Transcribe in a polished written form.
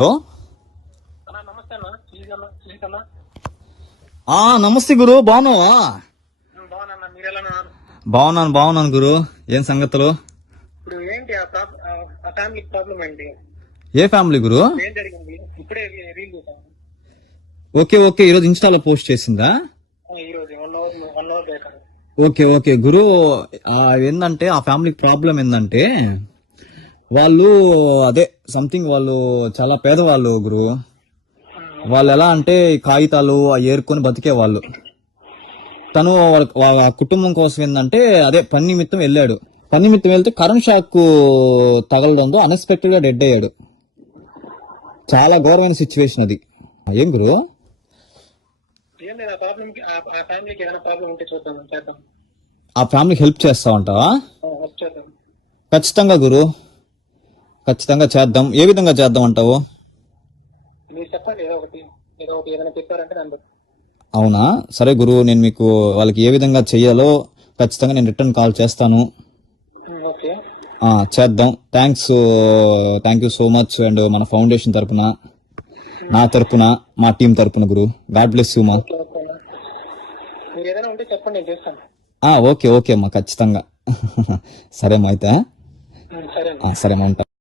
Hello. నమస్తే అన్న. Please అన్న. నమస్తే గురు, బాగున్నావా? బాగున్నా. మీరు ఎలా ఉన్నారు? బాగున్నాను గురు. ఏం సంగతులు? ఇప్పుడు ఏంటి ఆ ఫ్యామిలీ ప్రాబ్లం ఏంటి? ఏ ఫ్యామిలీ గురు? ఏం జరిగింది? ఇప్పుడే రీల్ చూసాను. ఓకే ఈరోజు ఇన్స్టాలో పోస్ట్ చేసిందా? ఈ రోజు 1 అవర్ బ్యాక్. ఓకే గురు. ఏంటంటే ఆ ఫ్యామిలీ ప్రాబ్లం ఏంటంటే వాళ్ళు అదే సంథింగ్ వాళ్ళు చాలా పేదవాళ్ళు గురు. వాళ్ళు ఎలా అంటే కాగితాలు ఏరుకొని బతికే వాళ్ళు. తను వాళ్ళ కుటుంబం కోసం ఏంటంటే అదే పని నిమిత్తం వెళ్ళాడు. పని నిమిత్తం వెళ్తే కరెంట్ షాక్ తగలడంతో అన్ఎక్స్పెక్టెడ్ గా డెడ్ అయ్యాడు. చాలా ఘోరమైన సిచ్యువేషన్ అది. ఏం గురు? ఏం లేదు, ఆ ఫ్యామిలీకి ఏదైనా ప్రాబ్లం ఉంటే చేద్దాం. ఆ ఫ్యామిలీకి హెల్ప్ చేస్తావంటావా? చేద్దాం. ఖచ్చితంగా గురు, ఖచ్చితంగా చేద్దాం. ఏ విధంగా చేద్దాం అంటావు? మీరు చెప్పండి, ఏదో ఒకటి ఏదైనా చెప్పారంటే దాన్ని. అవునా, సరే గురు, నేను మీకు వాళ్ళకి ఏ విధంగా చెయ్యాలో ఖచ్చితంగా నేను రిటర్న్ కాల్ చేస్తాను. ఓకే, చేద్దాం. Thank you so much. And మన ఫౌండేషన్ తరపున, నా తరపున, మా టీం తరపున గురు. గాడ్ బ్లెస్ యూ మా. మీరు ఏదైనా ఉంటే చెప్పండి, నేను చేస్తాను. ఓకే అమ్మా, ఖచ్చితంగా. సరే అమ్మా అయితే. సరే ఉంటా.